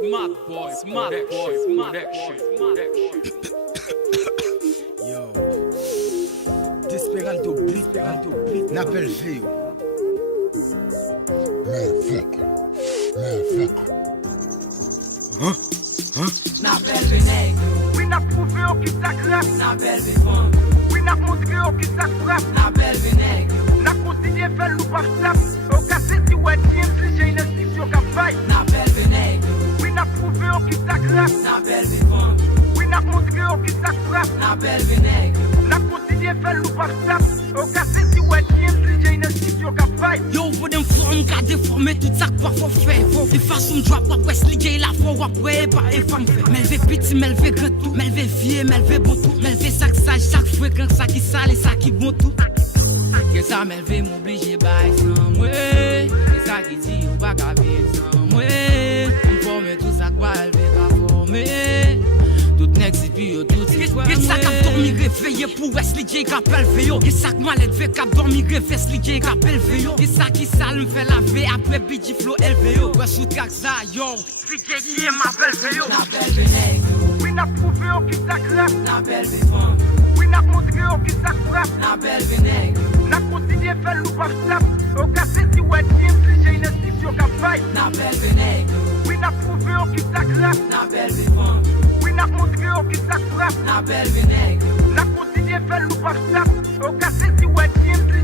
smart boy. Yo, Desperado Blitz, n'appelle Véo. N'appelle Vénègre. Oui, n'a prouvé au qui s'agresse. N'appelle Véfond. Oui, n'a montré au qui s'agresse. N'appelle Vénègre. N'a continué à faire nous par slap. Au cassé, si ouais, j'ai une institution qui faille. N'appelle Vénègre. Oui, n'a prouvé au qui s'agresse. N'appelle Véfond. Oui, n'a montré au qui s'agresse. N'appelle Vénègre. N'a continué à faire nous par slap. Au cassé, si ouais, j'ai une institution qui faille. Yo, vous dem forme, qu'a déformé tout ça quoi faut faire. De façon de joie, pour Wesley J la fois, après, pas et femme fait. M'élever petit, m'élever grand tout, m'élever vieux, m'élever bon tout. M'élever chaque sage, chaque fréquent, ça qui sale et ça qui bon tout. Que ça m'élever m'obliger, bye, sans moi. Et ça qui dit, ou pas qu'à vivre sans moi. M'former tout ça quoi, élever qu'à former. Tout next et puis tout c'est quoi. Qu'est-ce ça qu'a dormi réveillé pour Wesley J qu'appelle Véo. Qu'est-ce ça que mal élevé qu'a dormi réveillé Wesley J qu'appelle Véo. Qu'est-ce ça qui sale me fait laver après BG Flow LVO. Ouais sous track ça yo. DJ qui m'appelle Véo. N'appelle Vénègre. Oui, n'a prouvé au qui s'agresse. N'appelle Véfond. Oui, n'a montré au qui s'agresse. N'appelle Vénègre. N'a continué à faire nous par slap. Au cassé, si ouais, j'ai une institution qui faille. N'appelle Vénègre. Oui, n'a prouvé au qui s'agresse. N'appelle Véfond. Oui, n'a montré au qui s'agresse. N'appelle Vénègre. N'a continué à faire nous par slap. Au cassé, si ouais,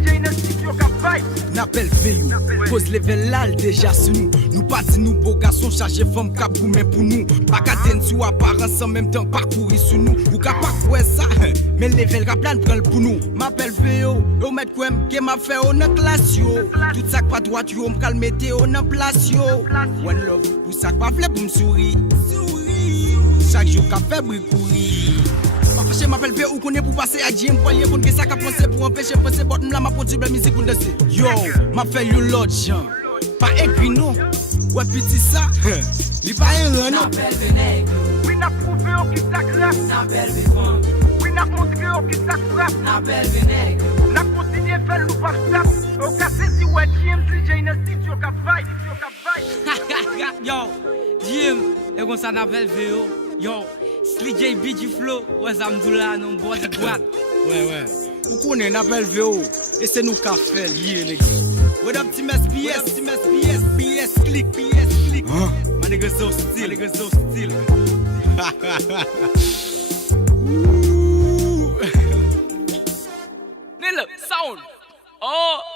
j'ai une institution qui faille. N'appelle Véo. Pose level là déjà sur nous. Nous partis nous beaux garçons chargés femmes cap gourmet pour nous. Pas qu'attendre sous apparence en même temps parcourir sur nous. Ou qu'à pas quoi ça. Mais level rap là prend pour nous. M'appelle Véo. Yo met quoi que m'a fait on en classe yo. Tout ça pas droit yo me calme on en place yo. One love. Pour ça pas fleur pour me sourire. Chaque jour qu'a fait bruit courir. Empêcher m'appelle Véo ou connaît pour passer à Jim pour lier que ça qu'a pensé pour empêcher penser bottom là m'a produit la musique pour danser. Yo, m'a fait you l'autre gens. Pas écrit non. Ouais petit ça. Li pas un non. N'appelle Vénègre. Oui, n'a prouvé au qui s'agresse. N'appelle Véfond. Oui, n'a montré au qui s'agresse. N'appelle Vénègre. N'a continué à faire nous par slap. Au cassé, si ouais, j'ai une institution qui faille. Yo, Jim, et comme ça n'appelle Véo. Yo, Sly J BG Flow, ouais ça me dit là non bois de boîte. Ouais. Ou connaît n'appelle Véo. Et c'est nous qu'a fait lié les gars. What up team SBS, PS click. My nigga so still. Nilla, sound. Oh.